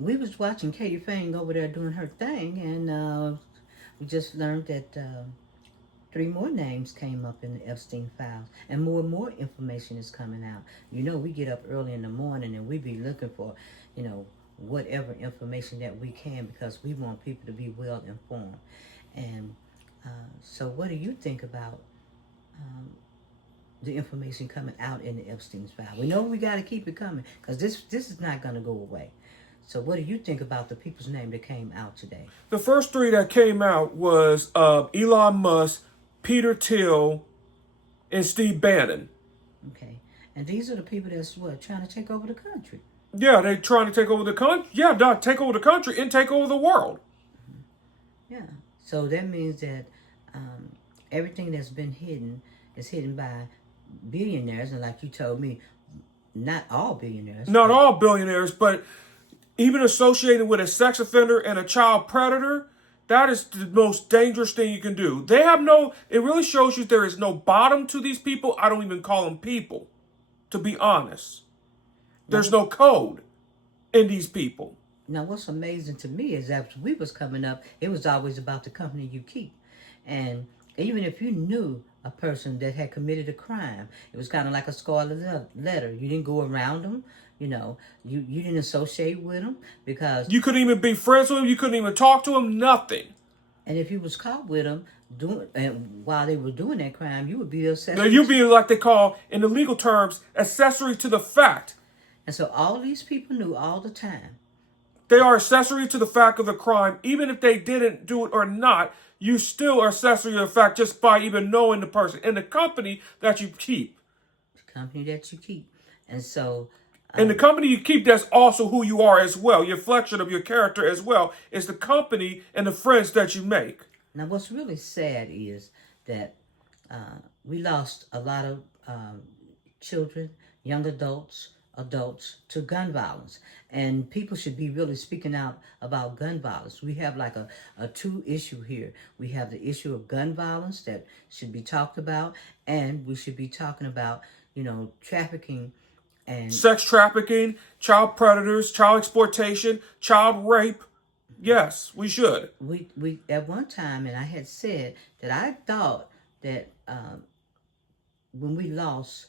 we was watching Katie Fang over there doing her thing, and we just learned that three more names came up in the Epstein files, and more information is coming out. You know, we get up early in the morning and we be looking for, whatever information that we can, because we want people to be well informed. And so, what do you think about the information coming out in the Epstein's file? We know we got to keep it coming, because this is not going to go away. So what do you think about the people's name that came out today? The first three that came out was Elon Musk, Peter Thiel, and Steve Bannon. Okay. And these are the people that's trying to take over the country. Yeah, they're trying to take over the country. Yeah, not take over the country and take over the world. Yeah. So that means that everything that's been hidden is hidden by billionaires, and like you told me, not all billionaires. Not all billionaires, but even associated with a sex offender and a child predator, that is the most dangerous thing you can do. It really shows you there is no bottom to these people. I don't even call them people, to be honest. There's no code in these people. Now, what's amazing to me is that when we was coming up, it was always about the company you keep. And even if you knew a person that had committed a crime, it was kind of like a scarlet letter. You didn't go around them. You didn't associate with them, because you couldn't even be friends with them. You couldn't even talk to them. Nothing. And if you was caught with them while they were doing that crime, you would be accessory. Now, you'd be like they call in the legal terms accessory to the fact. And so all these people knew all the time. They are accessory to the fact of the crime, even if they didn't do it or not. You still are accessory to the fact just by even knowing the person and the company that you keep. The company that you keep, and so. And the company you keep, that's also who you are as well. Your reflection of your character as well is the company and the friends that you make. Now, what's really sad is that we lost a lot of children, young adults to gun violence. And people should be really speaking out about gun violence. We have like a two issue here. We have the issue of gun violence that should be talked about, and we should be talking about, trafficking. And sex trafficking, child predators, child exploitation, child rape. Yes, we should. We at one time, and I had said that I thought that when we lost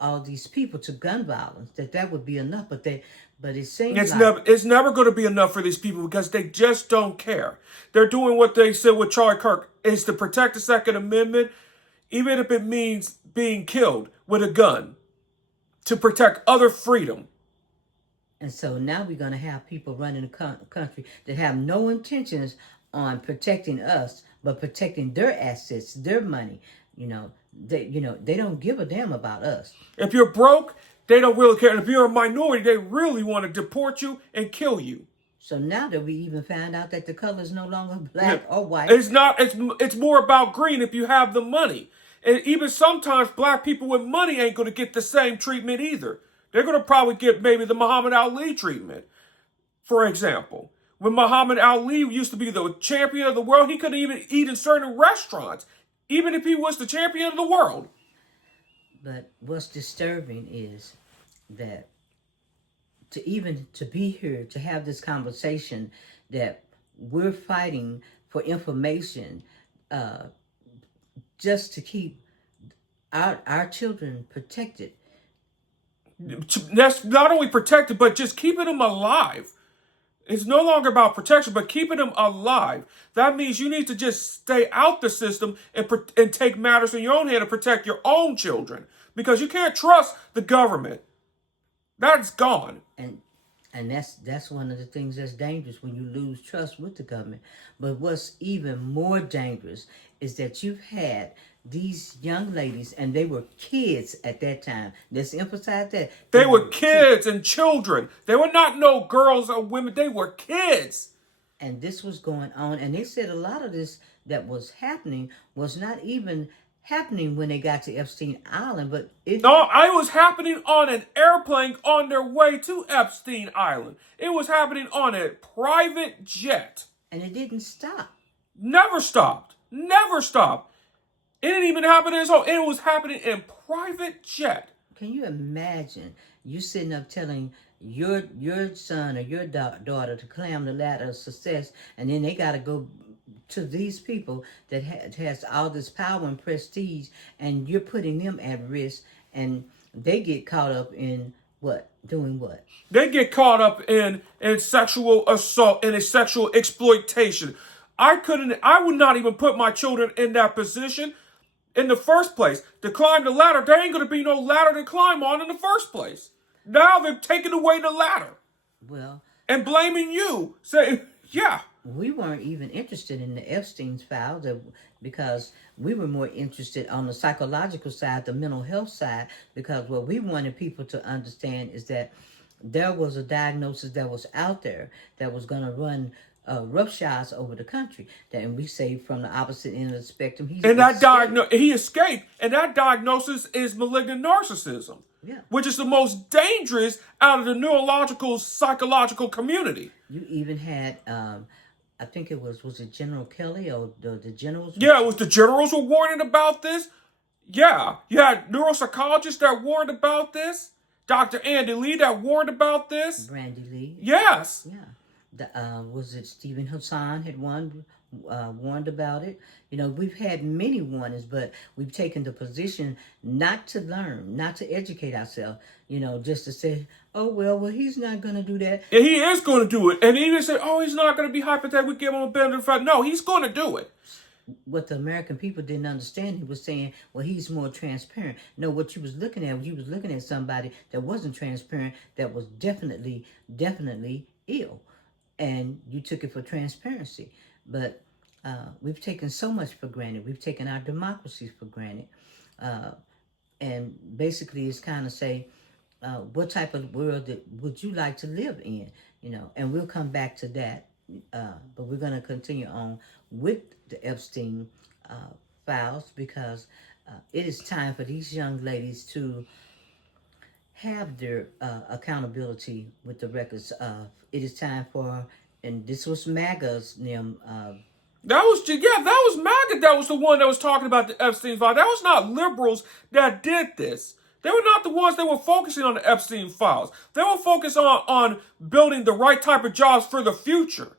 all these people to gun violence, that would be enough. But it seems it's never going to be enough for these people, because they just don't care. They're doing what they said with Charlie Kirk, is to protect the Second Amendment, even if it means being killed with a gun, to protect other freedom. And so now we're going to have people running the country that have no intentions on protecting us, but protecting their assets, their money. They don't give a damn about us. If you're broke, they don't really care. And if you're a minority, they really want to deport you and kill you. So now that we even found out that the color is no longer black or white. It's more about green if you have the money. And even sometimes black people with money ain't going to get the same treatment either. They're going to probably get maybe the Muhammad Ali treatment. For example, when Muhammad Ali used to be the champion of the world, he couldn't even eat in certain restaurants, even if he was the champion of the world. But what's disturbing is that to be here, to have this conversation, that we're fighting for information, just to keep our children protected. That's not only protected, but just keeping them alive. It's no longer about protection, but keeping them alive. That means you need to just stay out the system and take matters in your own hand and protect your own children, because you can't trust the government. That's gone. And that's one of the things that's dangerous, when you lose trust with the government. But what's even more dangerous is that you've had these young ladies, and they were kids at that time. Let's emphasize that. They were kids and children. They were not no girls or women. They were kids. And this was going on. And they said a lot of this that was happening was not even happening when they got to Epstein Island, but it was happening on an airplane on their way to Epstein Island. It was happening on a private jet. And it didn't stop. Never stopped. Never stopped. It didn't even happen in his home. It was happening in private jet. Can you imagine you sitting up telling your son or your daughter to climb the ladder of success, and then they got to go to these people that has all this power and prestige, and you're putting them at risk, and they get caught up in what? Doing what? They get caught up in sexual assault and sexual exploitation. I would not even put my children in that position in the first place. To climb the ladder, there ain't going to be no ladder to climb on in the first place. Now they're taking away the ladder. Well, and blaming you. Saying, yeah. We weren't even interested in the Epstein's files because we were more interested on the psychological side, the mental health side, because what we wanted people to understand is that there was a diagnosis that was out there that was going to run roughshod over the country. And we say from the opposite end of the spectrum, he escaped, and that diagnosis is malignant narcissism, which is the most dangerous out of the neurological, psychological community. You even had, I think it was it General Kelly or the generals? Yeah, it was the generals were warning about this. Yeah, you had neuropsychologists that warned about this. Dr. Andy Lee that warned about this. Brandy Lee. Yes. Yeah. Was it Stephen Hassan had warned about it? You know, we've had many warnings, but we've taken the position not to learn, not to educate ourselves, you know, just to say, oh, well, he's not going to do that. And he is going to do it. And he even said, oh, he's not going to be hypothetical. We give him a benefit of the doubt. No, he's going to do it. What the American people didn't understand, he was saying, well, he's more transparent. No, what you was looking at somebody that wasn't transparent, that was definitely ill. And you took it for transparency. But we've taken so much for granted. We've taken our democracies for granted. And basically it's kind of say, what type of world would you like to live in? You know, and we'll come back to that. But we're going to continue on with the Epstein files, because it is time for these young ladies to have their accountability with the records. It is time for, and this was MAGA's name. That was MAGA that was the one that was talking about the Epstein file. That was not liberals that did this. They were not the ones that were focusing on the Epstein files. They were focused on building the right type of jobs for the future.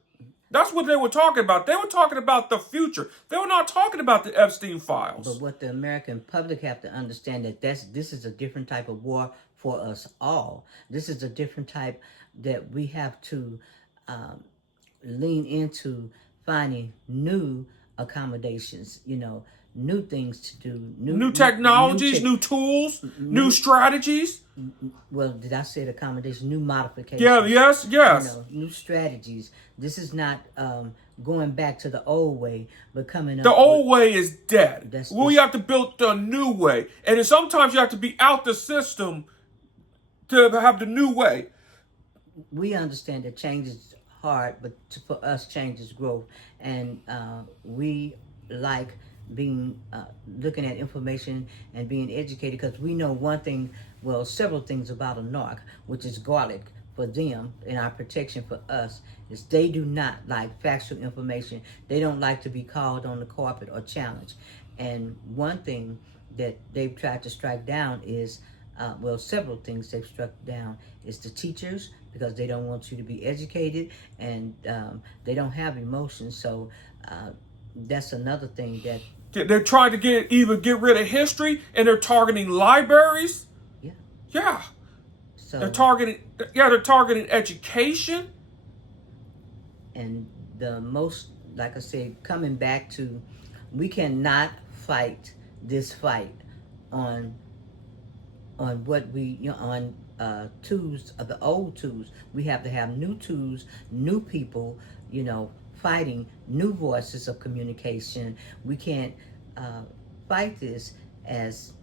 That's what they were talking about. They were talking about the future. They were not talking about the Epstein files. But what the American public have to understand, that this is a different type of war for us all. This is a different type that we have to lean into, finding new accommodations, you know, new things to do. New technologies, new tools, new strategies. Well, did I say accommodation? New modifications. Yeah, yes. You know, new strategies. This is not going back to the old way, but coming up. The old way is dead. We have to build a new way. And then sometimes you have to be out the system to have the new way. We understand that change is hard, but for us, change is growth. And we like being looking at information and being educated, because we know one thing, well, several things about a narc, which is garlic for them, and our protection for us is they do not like factual information. They don't like to be called on the carpet or challenged. And one thing that they've tried to strike down is, well, several things they've struck down is the teachers, because they don't want you to be educated, and they don't have emotions. So that's another thing that they're trying to get rid of history, and they're targeting libraries. Yeah. So they're targeting education. And the most, like I said, coming back to, we cannot fight this fight on what we, you know, on tools of the old tools. We have to have new tools, new people, you know, fighting new voices of communication. We can't fight this as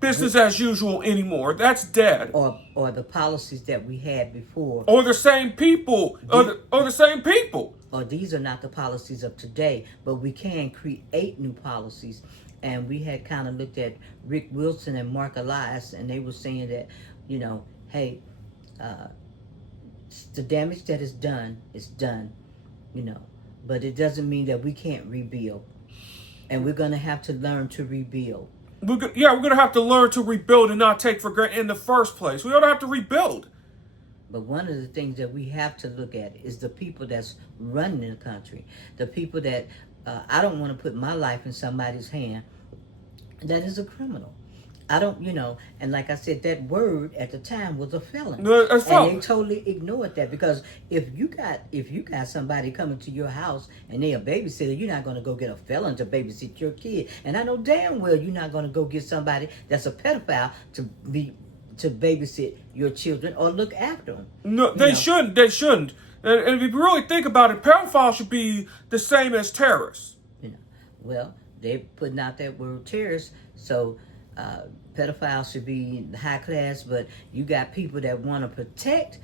business as usual anymore. That's dead. Or the policies that we had before. Or the same people. Or the same people. Or these are not the policies of today, but we can create new policies. And we had kind of looked at Rick Wilson and Mark Elias, and they were saying that, you know, hey, the damage that is done, you know. But it doesn't mean that we can't rebuild. And we're going to have to learn to rebuild. We're going to have to learn to rebuild and not take for granted in the first place. We don't have to rebuild. But one of the things that we have to look at is the people that's running the country. The people that, I don't want to put my life in somebody's hand that is a criminal. I don't, and like I said, that word at the time was a felon. No, a felon. And they totally ignored that, because if you got somebody coming to your house and they a babysitter, you're not going to go get a felon to babysit your kid. And I know damn well you're not going to go get somebody that's a pedophile to babysit your children or look after them. No, they shouldn't. They shouldn't. And if you really think about it, pedophiles should be the same as terrorists. Well, they're putting out that word terrorist, so pedophiles should be high class, but you got people that want to protect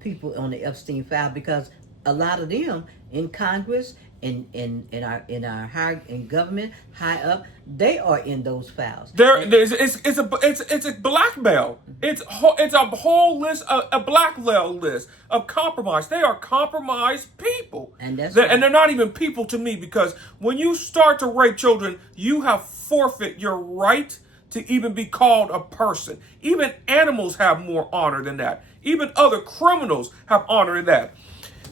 people on the Epstein file, because a lot of them in Congress, in our high in government, high up, they are in those files. It's a blackmail. It's a whole list, a blackmail list of compromise. They are compromised people, and they're not even people to me, because when you start to rape children, you have forfeit your right to even be called a person. Even animals have more honor than that. Even other criminals have honor than that.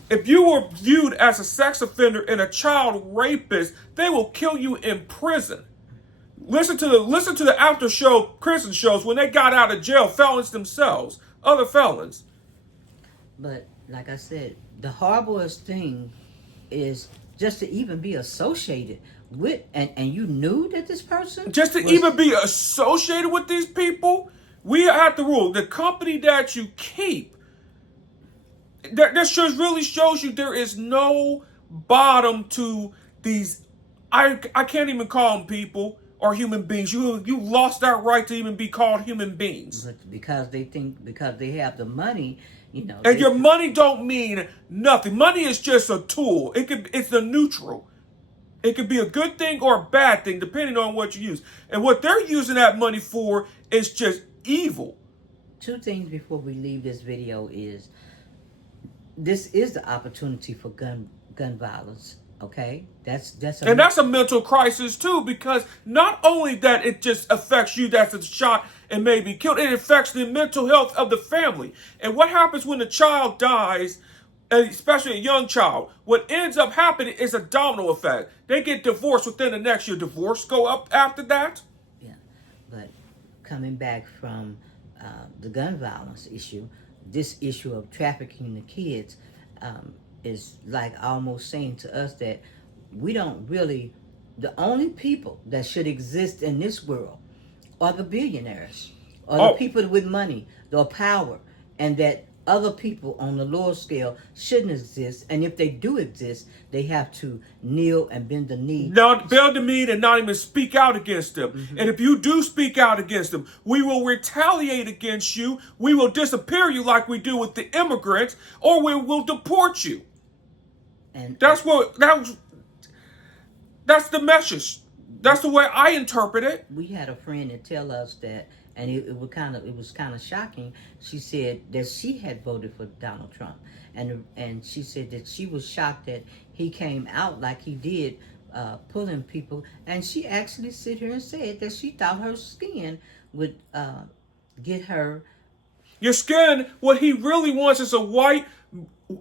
If you were viewed as a sex offender and a child rapist, they will kill you in prison. Listen to the after show prison shows when they got out of jail, felons themselves, other felons. But like I said, the horriblest thing is just to even be associated with, and you knew that this person even be associated with these people. We have the rule: the company that you keep. That really shows you there is no bottom to these. I can't even call them people or human beings. You lost that right to even be called human beings. But because they have the money, And your money don't mean nothing. Money is just a tool. It's a neutral. It could be a good thing or a bad thing depending on what you use. And what they're using that money for is just evil. Two things before we leave this video is, this is the opportunity for gun violence. Okay, that's a mental crisis too, because not only that it just affects you that's shot and may be killed, it affects the mental health of the family. And what happens when a child dies, especially a young child? What ends up happening is a domino effect. They get divorced within the next year. Divorce go up after that. Yeah, but coming back from the gun violence issue, this issue of trafficking the kids is like almost saying to us that we don't really, the only people that should exist in this world are the billionaires, or the people with money, the power, and that other people on the lower scale shouldn't exist. And if they do exist, they have to kneel and bend the knee. Not bend the knee and not even speak out against them. Mm-hmm. And if you do speak out against them, we will retaliate against you. We will disappear you like we do with the immigrants, or we will deport you. And that's the message. That's the way I interpret it. We had a friend that tell us that, and it was kind of shocking. She said that she had voted for Donald Trump, and she said that she was shocked that he came out like he did, pulling people. And she actually sit here and said that she thought her skin would get her. Your skin. What he really wants is a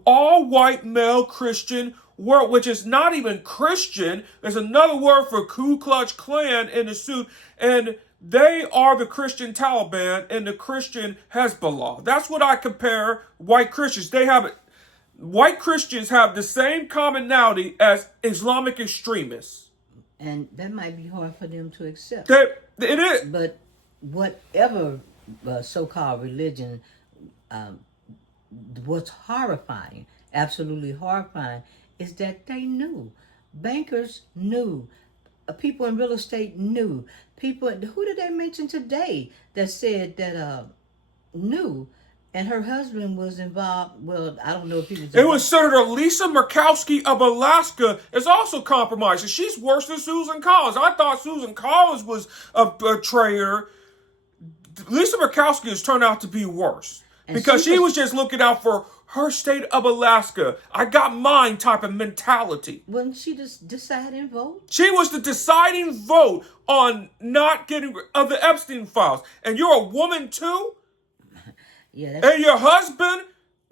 all white male Christian world, which is not even Christian. There's another word for Ku Klux Klan in the suit, and they are the Christian Taliban and the Christian Hezbollah. That's what I compare white Christians. White Christians have the same commonality as Islamic extremists. And that might be hard for them to accept. It is. But whatever so-called religion, what's horrifying, absolutely horrifying, is that they knew. Bankers knew. People in real estate knew. People, who did they mention today that said that knew, and her husband was involved? Well, I don't know if he was involved. It was Senator Lisa Murkowski of Alaska is also compromised, and she's worse than Susan Collins. I thought Susan Collins was a traitor. Lisa Murkowski has turned out to be worse, because she was just looking out for her state of Alaska. I got mine type of mentality. Wasn't she just deciding vote? She was the deciding vote on not getting rid of the Epstein files. And you're a woman too? Yeah, And your husband.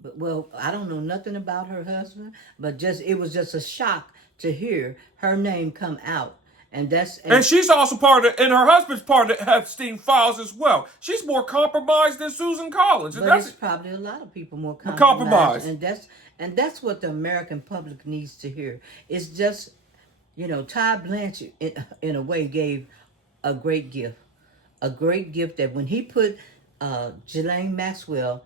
but, well, I don't know nothing about her husband, but it was just a shock to hear her name come out, and And she's also part of, and her husband's part of the Epstein files as well. She's more compromised than Susan Collins. And but that's it's probably a lot of people more compromised, compromised. and that's what the American public needs to hear. It's just, Todd Blanchard in a way gave a great gift, that when he put Ghislaine Maxwell,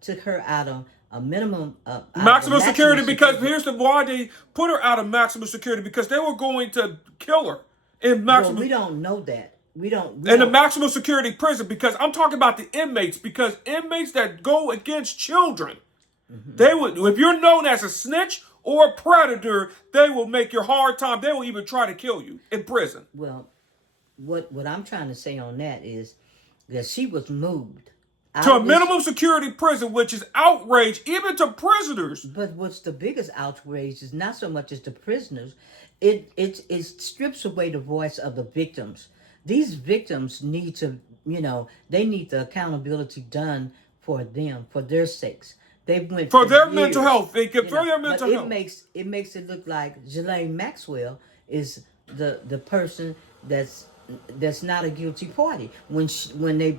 took her out of a minimum maximum security, because here's why they put her out of maximum security, because they were going to kill her in maximum. Well, we don't know that. We don't. In the maximum security prison, because I'm talking about the inmates, because inmates that go against children, they would, if you're known as a snitch or a predator, they will make your hard time. They will even try to kill you in prison. Well, what I'm trying to say on that is that she was moved to a minimum security prison, which is outrage even to prisoners. But what's the biggest outrage is not so much as the prisoners. It strips away the voice of the victims. These victims need to, they need the accountability done for them, for their sakes. They went for their years, mental health. They get for their mental health. It makes it look like Ghislaine Maxwell is the person that's not a guilty party when they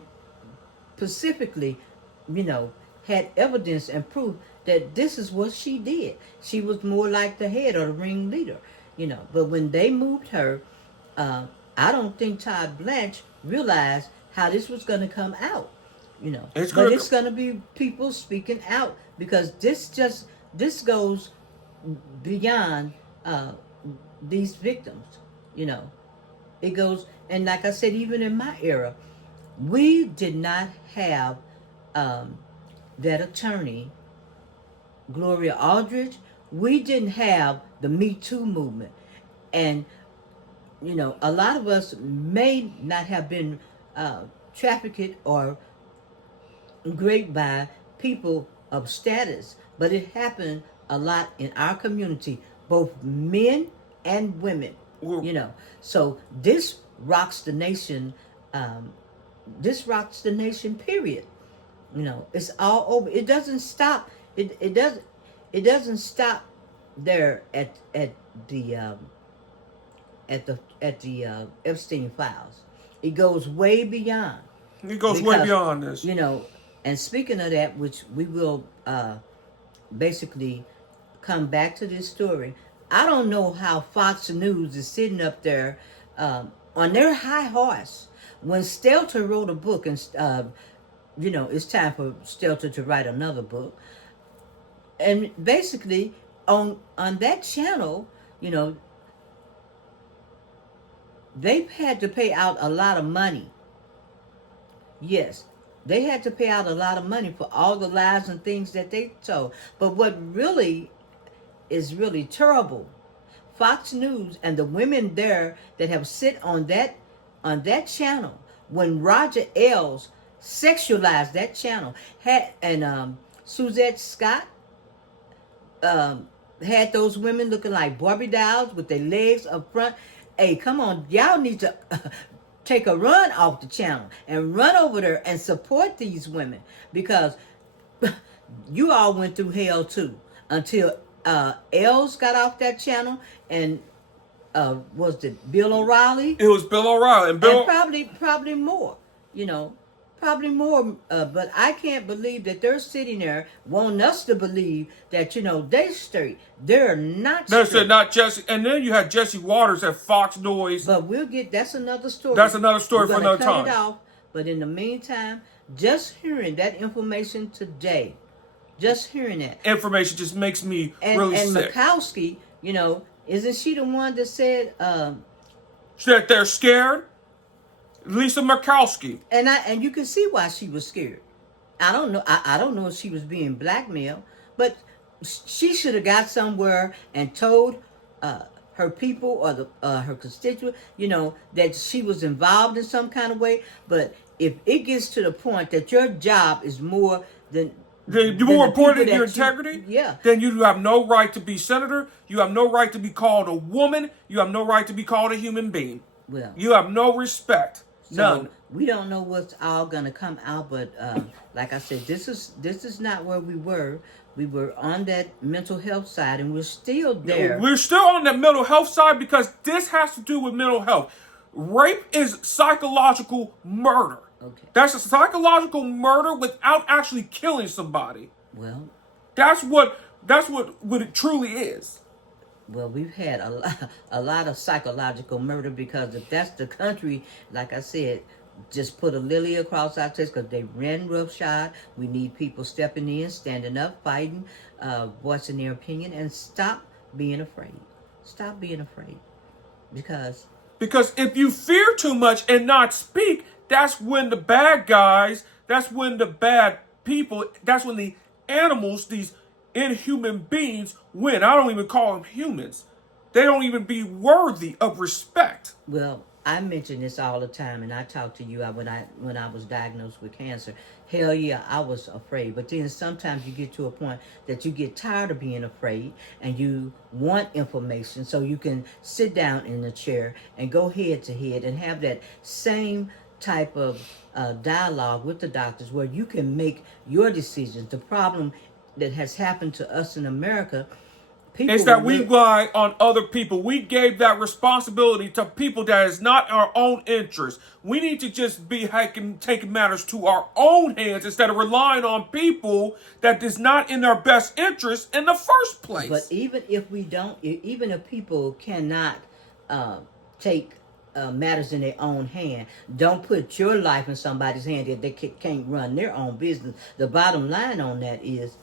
specifically, had evidence and proof that this is what she did. She was more like the head or the ringleader, But when they moved her, I don't think Todd Blanche realized how this was going to come out, It's going to be people speaking out, because this goes beyond these victims, It goes, and like I said, even in my era, we did not have that attorney, Gloria Aldrich. We didn't have the Me Too movement. And, a lot of us may not have been trafficked or raped by people of status, but it happened a lot in our community, both men and women, So this rocks the nation. Period. It's all over. It doesn't stop. It doesn't stop there at the Epstein files. It goes way beyond. It goes way beyond this. And speaking of that, which we will basically come back to this story. I don't know how Fox News is sitting up there on their high horse when Stelter wrote a book, and it's time for Stelter to write another book. And basically, on that channel, they've had to pay out a lot of money. Yes, they had to pay out a lot of money for all the lies and things that they told. But what really is really terrible, Fox News and the women there that have sit on that channel, when Roger Ailes sexualized that channel, and Suzette Scott had those women looking like Barbie dolls with their legs up front. Hey, come on, y'all need to take a run off the channel and run over there and support these women, because you all went through hell too until Ailes got off that channel, and was it Bill O'Reilly? It was Bill O'Reilly, and probably more, probably more. But I can't believe that they're sitting there wanting us to believe that they straight. They're not. They're not Jesse. And then you had Jesse Waters at Fox Noise. But that's another story. That's another story for another time. It off, but in the meantime, just hearing that information today, just hearing that information just makes me really sick. And Murkowski, isn't she the one that said that they're scared? Lisa Murkowski. And you can see why she was scared. I don't know. I don't know if she was being blackmailed, but she should have got somewhere and told her people or her constituent, that she was involved in some kind of way. But if it gets to the point that your job is more than more important than your integrity, yeah, then you have no right to be senator. You have no right to be called a woman. You have no right to be called a human being. Well, you have no respect. None. we don't know what's all gonna come out, but like I said, this is not where we were. We were on that mental health side, and we're still there. We're still on the mental health side because this has to do with mental health. Rape is psychological murder. Okay. That's a psychological murder without actually killing somebody. Well, That's what it truly is. well, we've had a lot of psychological murder, because if that's the country, like I said, just put a lily across our chest, because they ran roughshod. We need people stepping in, standing up, fighting, voicing their opinion, and stop being afraid. Stop being afraid, because if you fear too much and not speak, that's when the bad guys, that's when the bad people, that's when the animals, these inhuman beings win. I don't even call them humans. They don't even be worthy of respect. well, I mention this all the time, and I talk to you when I was diagnosed with cancer. Hell yeah, I was afraid. But then sometimes you get to a point that you get tired of being afraid, and you want information, so you can sit down in a chair and go head to head and have that same type of dialogue with the doctors, where you can make your decisions. The problem that has happened to us in America, It's that we rely on other people. We gave that responsibility to people that is not our own interest. We need to just be taking matters to our own hands instead of relying on people that is not in their best interest in the first place. But even if we don't, even if people cannot take matters in their own hand, don't put your life in somebody's hand if they can't run their own business. The bottom line on that is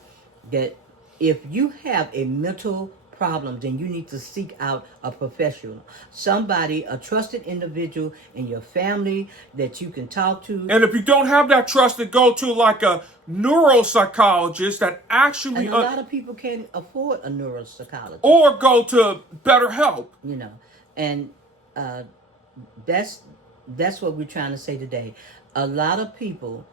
that if you have a mental problem, then you need to seek out a professional, somebody, a trusted individual in your family that you can talk to. And if you don't have that trust, then go to like a neuropsychologist that actually... And a lot of people can't afford a neuropsychologist. Or go to BetterHelp. You know, and that's what we're trying to say today. A lot of people,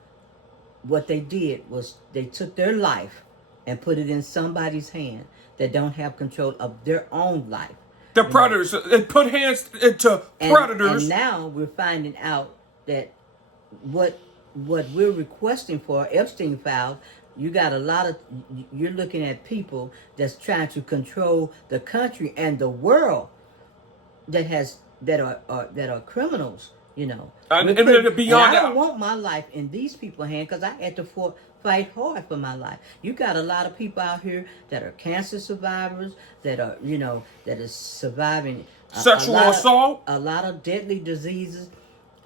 what they did was they took their life and put it in somebody's hand that don't have control of their own life. The predators. They put hands into predators. And now we're finding out that what we're requesting for Epstein files, you're looking at people that's trying to control the country and the world that are criminals, you know. And I don't want my life in these people's hands, because I had to fight hard for my life. You got a lot of people out here that are cancer survivors, that are, that is surviving sexual assault, a lot of deadly diseases.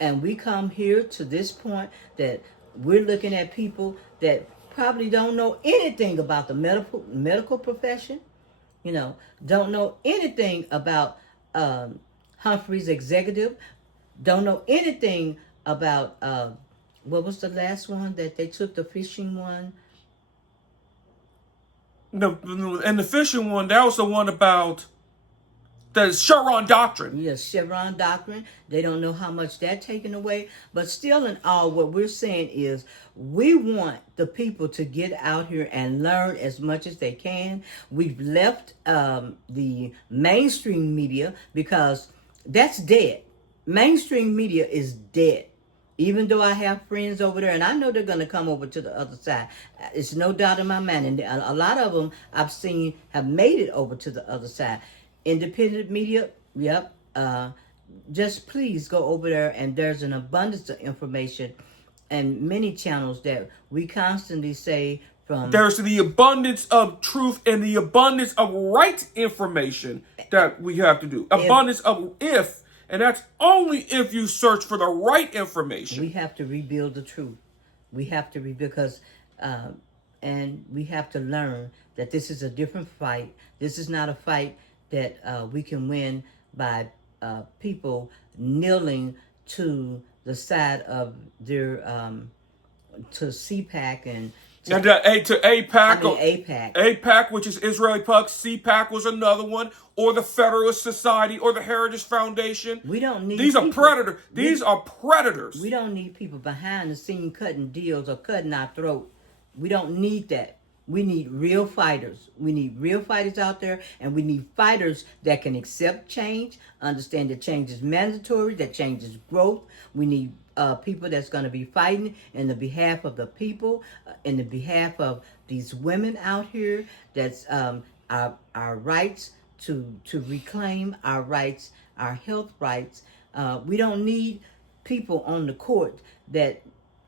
And we come here to this point that we're looking at people that probably don't know anything about the medical profession, don't know anything about Humphrey's executive, don't know anything about what was the last one that they took, the fishing one? And the fishing one, that was the one about the Chevron Doctrine. Yes, Chevron Doctrine. They don't know how much that's taken away. But still in all, what we're saying is we want the people to get out here and learn as much as they can. We've left the mainstream media because that's dead. Mainstream media is dead. Even though I have friends over there, and I know they're going to come over to the other side. It's no doubt in my mind. And a lot of them I've seen have made it over to the other side. Independent media, yep. Just please go over there, and there's an abundance of information and many channels that we constantly say from... There's the abundance of truth and the abundance of right information that we have to do. Abundance of if... And that's only if you search for the right information. We have to rebuild the truth. We have to because, and we have to learn that this is a different fight. This is not a fight that we can win by people kneeling to the side of their, to CPAC and... To AIPAC. AIPAC. AIPAC, which is Israeli Puck. CPAC was another one. Or the Federalist Society or the Heritage Foundation. We don't need These people. are predators. These are predators. We don't need people behind the scene cutting deals or cutting our throat. We don't need that. We need real fighters. We need real fighters out there, and we need fighters that can accept change, understand that change is mandatory, that change is growth. We need people that's going to be fighting in the behalf of the people, in the behalf of these women out here. That's our rights to reclaim our rights, our health rights. We don't need people on the court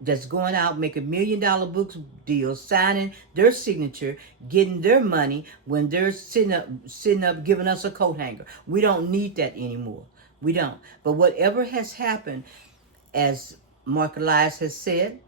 that's going out making $1 million books deals, signing their signature, getting their money when they're sitting up giving us a coat hanger. We don't need that anymore. We don't. But whatever has happened, as Mark Elias has said,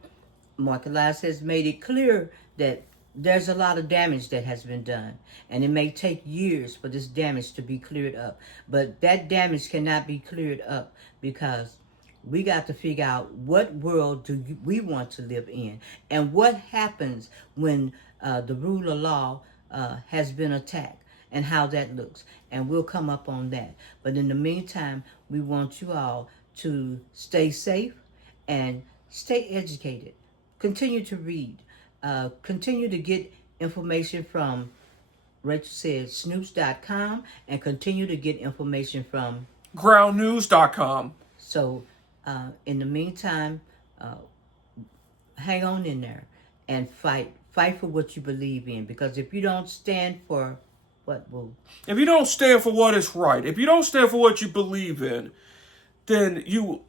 Mark Elias has made it clear that there's a lot of damage that has been done, and it may take years for this damage to be cleared up. But that damage cannot be cleared up because we got to figure out what world we want to live in, and what happens when the rule of law has been attacked, and how that looks. And we'll come up on that. But in the meantime, we want you all to stay safe and stay educated. Continue to read. Continue to get information from, Rachel said, snoops.com, and continue to get information from groundnews.com. So in the meantime, hang on in there and fight for what you believe in, because if you don't stand for if you don't stand for what is right, if you don't stand for what you believe in, then you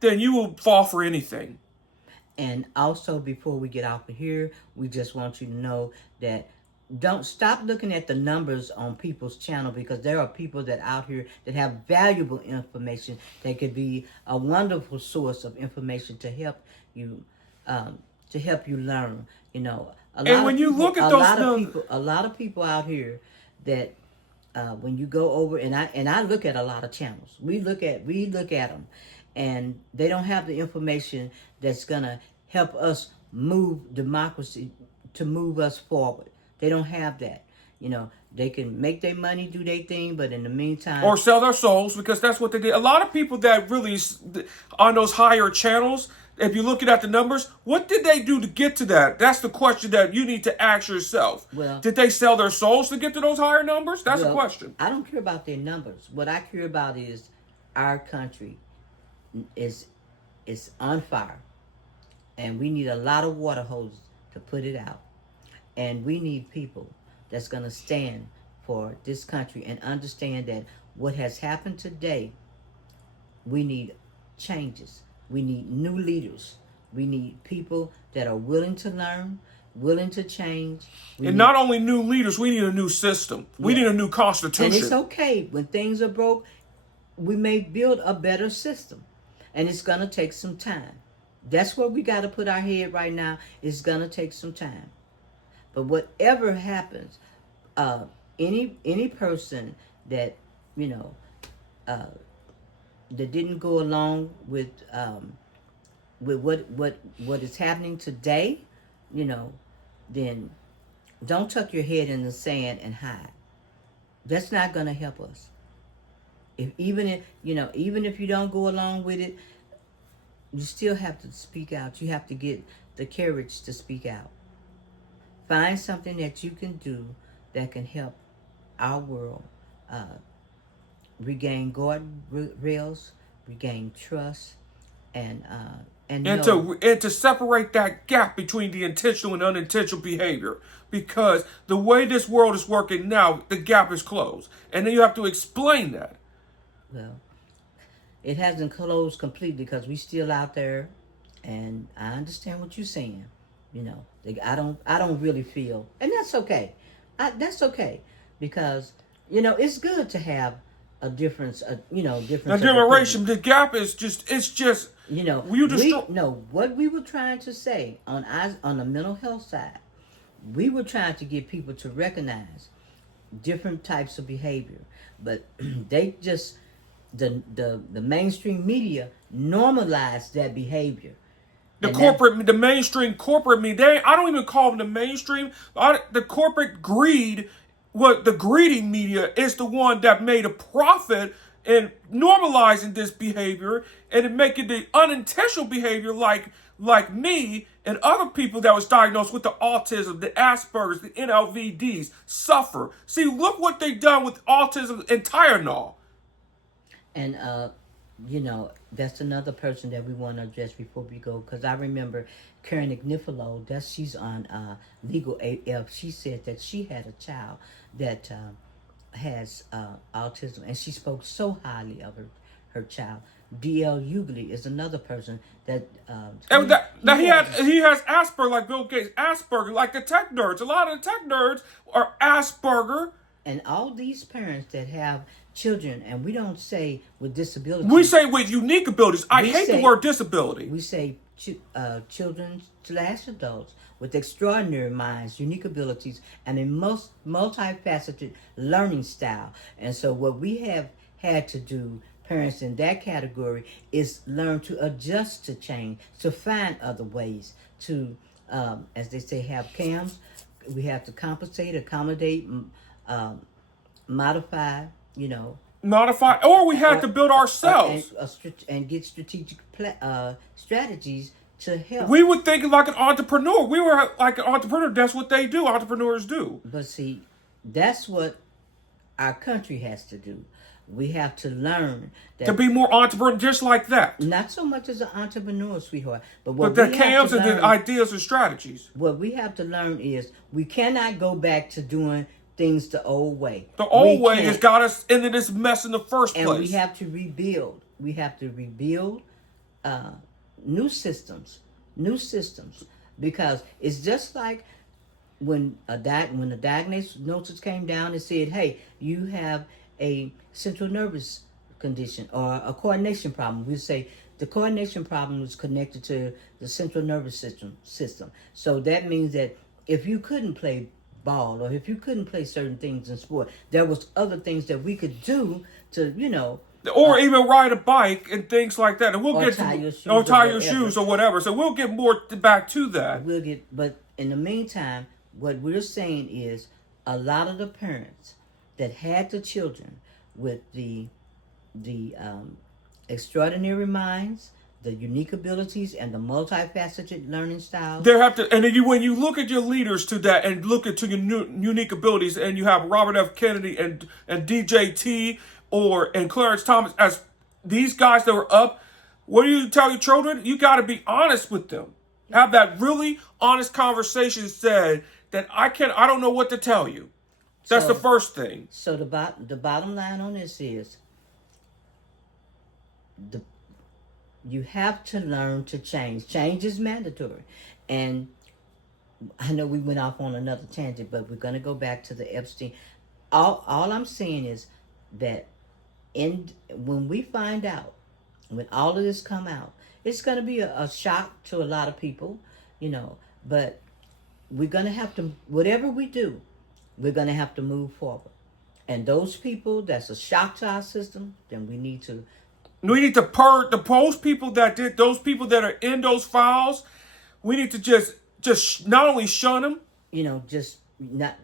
will fall for anything. And also, before we get off of here, we just want you to know that don't stop looking at the numbers on people's channel, because there are people that out here that have valuable information that could be a wonderful source of information to help you learn. You know, a lot of people out here that when you go over, and I look at a lot of channels. We look at them, and they don't have the information that's gonna help us move democracy, to move us forward. They don't have that. You know, they can make their money, do their thing, but in the meantime... Or sell their souls, because that's what they did. A lot of people that really, on those higher channels, if you're looking at the numbers, what did they do to get to that? That's the question that you need to ask yourself. Well, did they sell their souls to get to those higher numbers? That's the question. I don't care about their numbers. What I care about is our country is on fire. And we need a lot of water hoses to put it out. And we need people that's going to stand for this country and understand that what has happened today, we need changes. We need new leaders. We need people that are willing to learn, willing to change. And not only new leaders, we need a new system. We need a new constitution. And it's okay. When things are broke, we may build a better system. And it's going to take some time. That's where we got to put our head right now. It's going to take some time. But whatever happens, any person that, you know, that didn't go along with what is happening today, you know, then don't tuck your head in the sand and hide. That's not going to help us. Even if you don't go along with it, you still have to speak out. You have to get the courage to speak out. Find something that you can do that can help our world regain guardrails, regain trust, and to separate that gap between the intentional and unintentional behavior. Because the way this world is working now, the gap is closed, and then you have to explain that. Well, it hasn't closed completely because we still out there, and I understand what you're saying. You know, I don't really feel, and that's okay. That's okay, because you know it's good to have a difference. Difference. The generation, the gap is just you know. What we were trying to say on the mental health side, we were trying to get people to recognize different types of behavior, but they just the mainstream media normalized that behavior. The mainstream corporate media, I don't even call them the mainstream. The corporate greed, the greedy media is the one that made a profit in normalizing this behavior and in making the unintentional behavior like me And other people that was diagnosed with the autism, the Asperger's, the NLVDs suffer. See, look what they done with autism and Tylenol. And that's another person that we want to address before we go, because I remember Karen Ignifilo, she's on Legal AF. She said that she had a child that has autism, and she spoke so highly of her child. D.L. Hughley is another person that he has Asperger, like Bill Gates. Asperger, like the tech nerds. A lot of the tech nerds are Asperger. And all these parents that have children, and we don't say with disabilities. We say with unique abilities. I hate the word disability. We say children/adults with extraordinary minds, unique abilities, and a multifaceted learning style. And so what we have had to do, parents in that category, is learn to adjust to change, to find other ways to, as they say, have CAMs. We have to compensate, accommodate, modify, modify, or we have to build ourselves and get strategic strategies to help. We would think like an entrepreneur. We were like an entrepreneur. That's what they do. Entrepreneurs do. But see, that's what our country has to do. We have to learn to be more entrepreneur, just like that. Not so much as an entrepreneur, sweetheart, but the CAMs and the ideas and strategies. What we have to learn is we cannot go back to doing things the old way. The old way has got us into this mess in the first place. And we have to rebuild. We have to rebuild new systems, because it's just like when the diagnosis came down and said, "Hey, you have a central nervous condition or a coordination problem." We say the coordination problem is connected to the central nervous system. So that means that if you couldn't play ball or if you couldn't play certain things in sport, there was other things that we could do to, or even ride a bike and things like that. And we'll get tie your shoes or whatever. So we'll get more back to that. But in the meantime, what we're saying is a lot of the parents that had the children with the extraordinary minds, the unique abilities, and the multifaceted learning styles. There have to, and then when you look at your leaders to that, and look into your unique abilities, and you have Robert F. Kennedy and DJT and Clarence Thomas as these guys that were up. What do you tell your children? You got to be honest with them. Have that really honest conversation. Said that I don't know what to tell you. That's the first thing. So the bottom line on this is you have to learn to change. Change is mandatory. And I know we went off on another tangent, but we're going to go back to the Epstein. All I'm saying is that when we find out, when all of this come out, it's going to be a shock to a lot of people, but we're going to have to, whatever we do, we're going to have to move forward. And those people, that's a shock to our system, then we need to purge those people that are in those files. We need to just not only shun them. Just not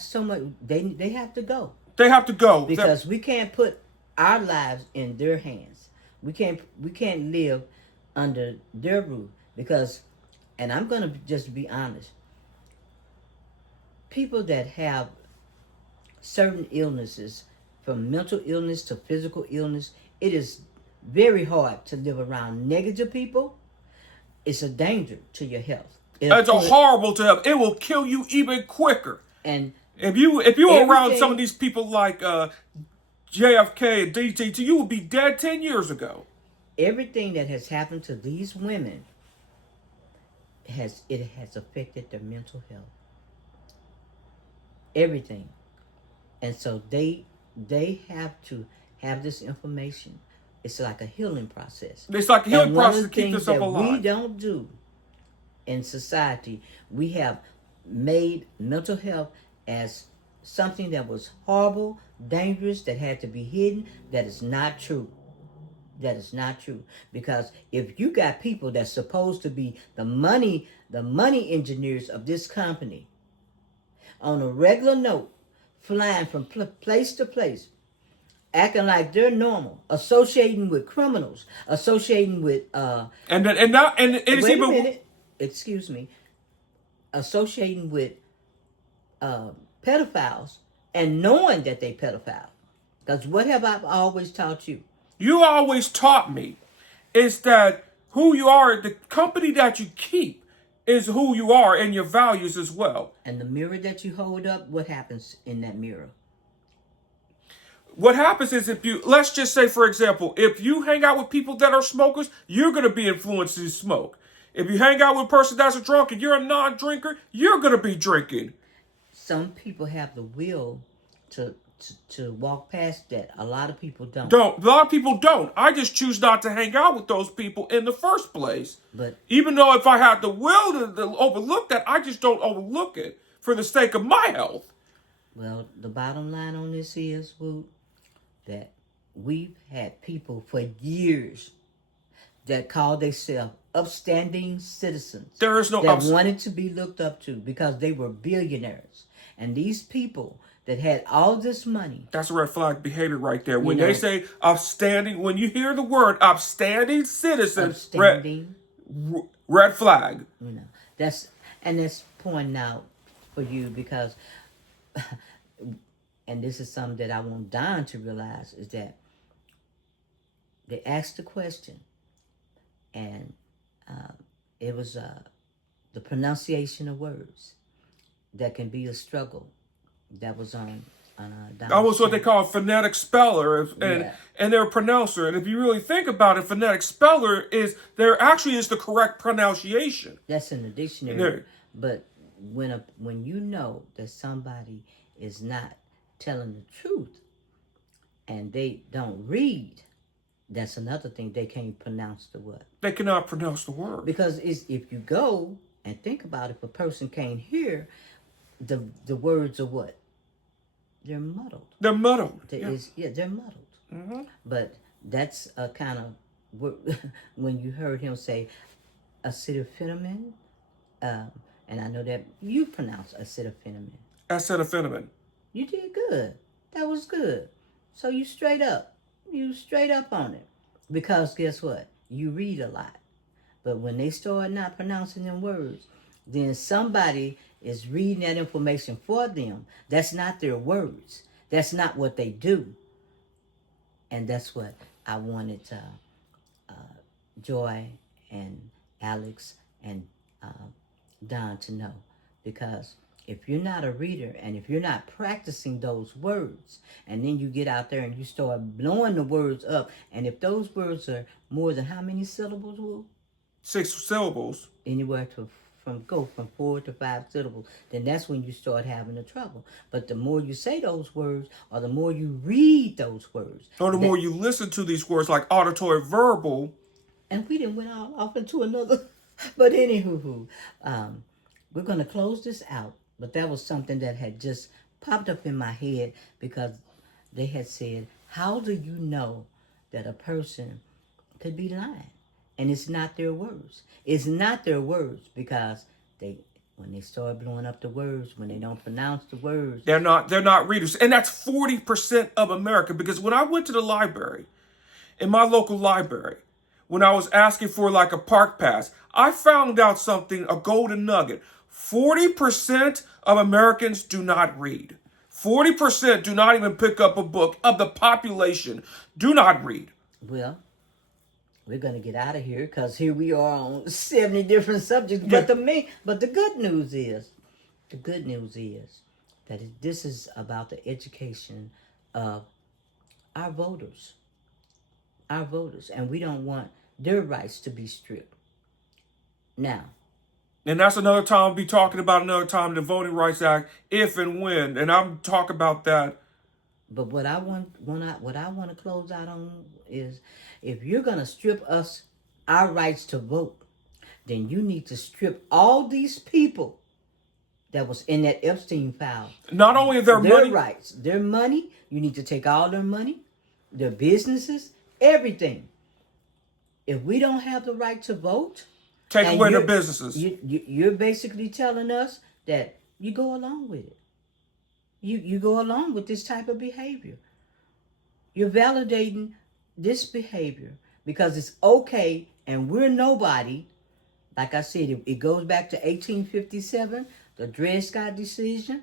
so much. They have to go. They have to go because we can't put our lives in their hands. We can't live under their roof because, and I'm gonna just be honest. People that have certain illnesses, from mental illness to physical illness, it is very hard to live around negative people. It's a danger to your health. It's horrible to have. It will kill you even quicker. And if you're around some of these people like JFK and DTT, you would be dead 10 years ago. Everything that has happened to these women has affected their mental health. Everything. And so they have to have this information. It's like a healing process. It's like a healing process to keep this up alive. One of the things that we don't do in society, we have made mental health as something that was horrible, dangerous, that had to be hidden. That is not true. That is not true. Because if you got people that's supposed to be the money engineers of this company, on a regular note, flying from place to place, acting like they're normal, associating with criminals, associating with wait a minute. excuse me, associating with pedophiles and knowing that they pedophile. Because what have I always taught you? You always taught me is that who you are, the company that you keep is who you are and your values as well. And the mirror that you hold up, what happens in that mirror? What happens is let's just say, for example, if you hang out with people that are smokers, you're going to be influenced to smoke. If you hang out with a person that's a drunk and you're a non-drinker, you're going to be drinking. Some people have the will to walk past that. A lot of people don't. A lot of people don't. I just choose not to hang out with those people in the first place. But even though if I had the will to overlook that, I just don't overlook it for the sake of my health. Well, the bottom line on this is, Woot, that we've had people for years that call themselves upstanding citizens. There is no that wanted to be looked up to because they were billionaires. And these people that had all this money. That's a red flag behavior right there. When they say upstanding, when you hear the word upstanding citizen, red flag. You know, that's pointing out for you because, and this is something that I want Don to realize, is that they asked the question, and it was the pronunciation of words that can be a struggle. That was on that was what they call a phonetic speller, and they're a pronouncer. And if you really think about it, phonetic speller actually is the correct pronunciation. That's in the dictionary. But when you know that somebody is not telling the truth, and they don't read, that's another thing. They can't pronounce the word. They cannot pronounce the word because if you go and think about it, if a person can't hear, the words are what? They're muddled. They're muddled. They're muddled. Mm-hmm. But that's a kind of, when you heard him say acetaminophen, and I know that you pronounce acetaminophen. Acetaminophen. You did good. That was good. So you straight up on it. Because guess what? You read a lot. But when they start not pronouncing them words, then somebody is reading that information for them. That's not their words. That's not what they do. And that's what I wanted Joy and Alex and Don to know. Because if you're not a reader and if you're not practicing those words, and then you get out there and you start blowing the words up, and if those words are more than how many syllables, Will? 6 syllables. Anywhere from 4 to 5 syllables, then that's when you start having the trouble. But the more you say those words, or the more you read those words, or the more you listen to these words, like auditory verbal. And we didn't went off into another. But anywho, we're going to close this out. But that was something that had just popped up in my head because they had said, how do you know that a person could be lying? And it's not their words. It's not their words because when they start blowing up the words, when they don't pronounce the words, they're not readers. And that's 40% of America. Because when I went to the library, in my local library, when I was asking for like a park pass, I found out something, a golden nugget. 40% of Americans do not read. 40% do not even pick up a book. Of the population do not read. Well, we're going to get out of here because here we are on 70 different subjects. Yeah. But the good news is that this is about the education of our voters. And we don't want their rights to be stripped. Now. And that's another time we'll be talking about another time, the Voting Rights Act, if and when. And I'm talking about that. But what I want to close out on is, if you're going to strip us our rights to vote, then you need to strip all these people that was in that Epstein file. Not only their rights, their money. You need to take all their money, their businesses, everything. If we don't have the right to vote, take away their businesses. You're basically telling us that you go along with it. You go along with this type of behavior. You're validating this behavior because it's okay and we're nobody Like I said, it goes back to 1857, the Dred Scott decision.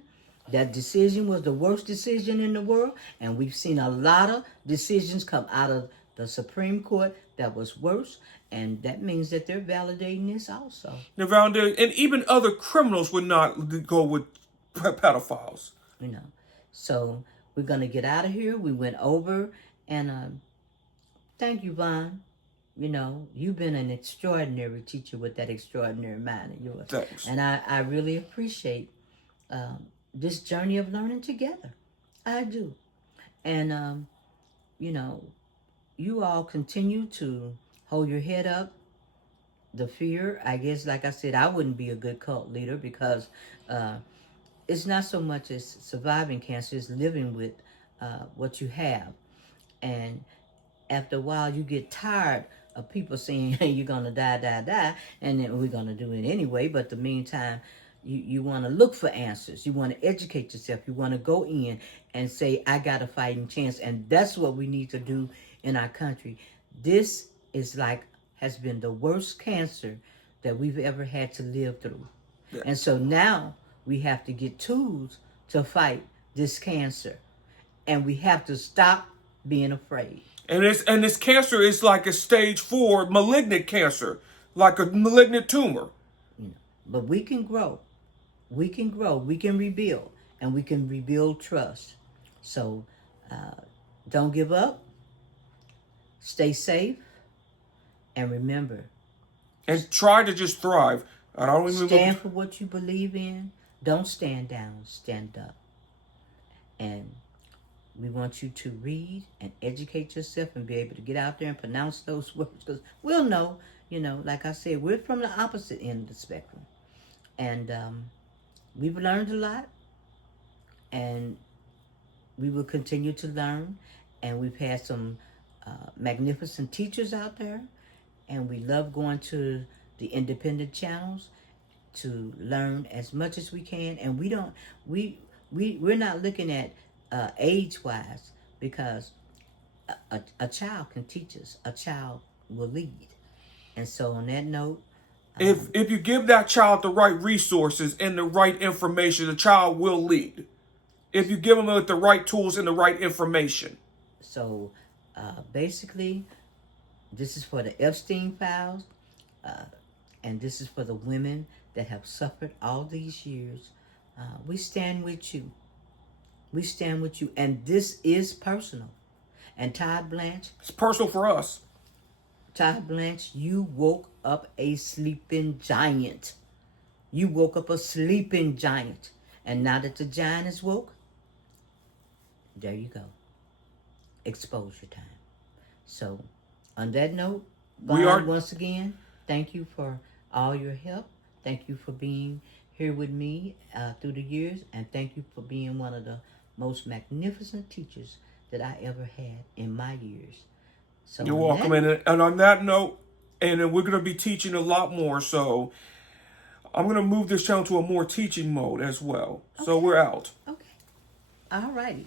That decision was the worst decision in the world, and we've seen a lot of decisions come out of the Supreme Court that was worse, and that means that they're validating this also. They're validating, and even other criminals would not go with pedophiles. You know, so we're gonna get out of here. We went over, and thank you, Vaughn. You know, you've been an extraordinary teacher with that extraordinary mind of yours. Thanks. And I really appreciate this journey of learning together. I do. And, you know, you all continue to hold your head up. The fear, I guess, like I said, I wouldn't be a good cult leader because it's not so much as surviving cancer, it's living with what you have. And after a while, you get tired of people saying, hey, you're going to die, and then we're going to do it anyway. But the meantime, you want to look for answers. You want to educate yourself. You want to go in and say, I got a fighting chance. And that's what we need to do in our country. This is has been the worst cancer that we've ever had to live through. Yeah. And so now we have to get tools to fight this cancer. And we have to stop being afraid. And this cancer is like a stage 4 malignant cancer, like a malignant tumor. You know, but we can grow. We can grow. We can rebuild. And we can rebuild trust. So don't give up. Stay safe. And remember. And try to just thrive. I don't even stand for what you believe in. Don't stand down. Stand up. And we want you to read and educate yourself and be able to get out there and pronounce those words. Because we'll know, you know, like I said, we're from the opposite end of the spectrum. And we've learned a lot. And we will continue to learn. And we've had some magnificent teachers out there. And we love going to the independent channels to learn as much as we can. And we're not looking at age-wise, because a child can teach us. A child will lead. And so on that note, if you give that child the right resources and the right information, the child will lead. If you give them the right tools and the right information. So basically, this is for the Epstein files, and this is for the women that have suffered all these years. We stand with you. We stand with you. And this is personal. And Todd Blanche. It's personal for us. Todd Blanche, you woke up a sleeping giant. You woke up a sleeping giant. And now that the giant is woke, there you go. Exposure time. So, on that note, once again, thank you for all your help. Thank you for being here with me through the years. And thank you for being one of the most magnificent teachers that I ever had in my years. So you're welcome. And on that note, and we're going to be teaching a lot more. So I'm going to move this channel to a more teaching mode as well. Okay. So we're out. Okay. All righty.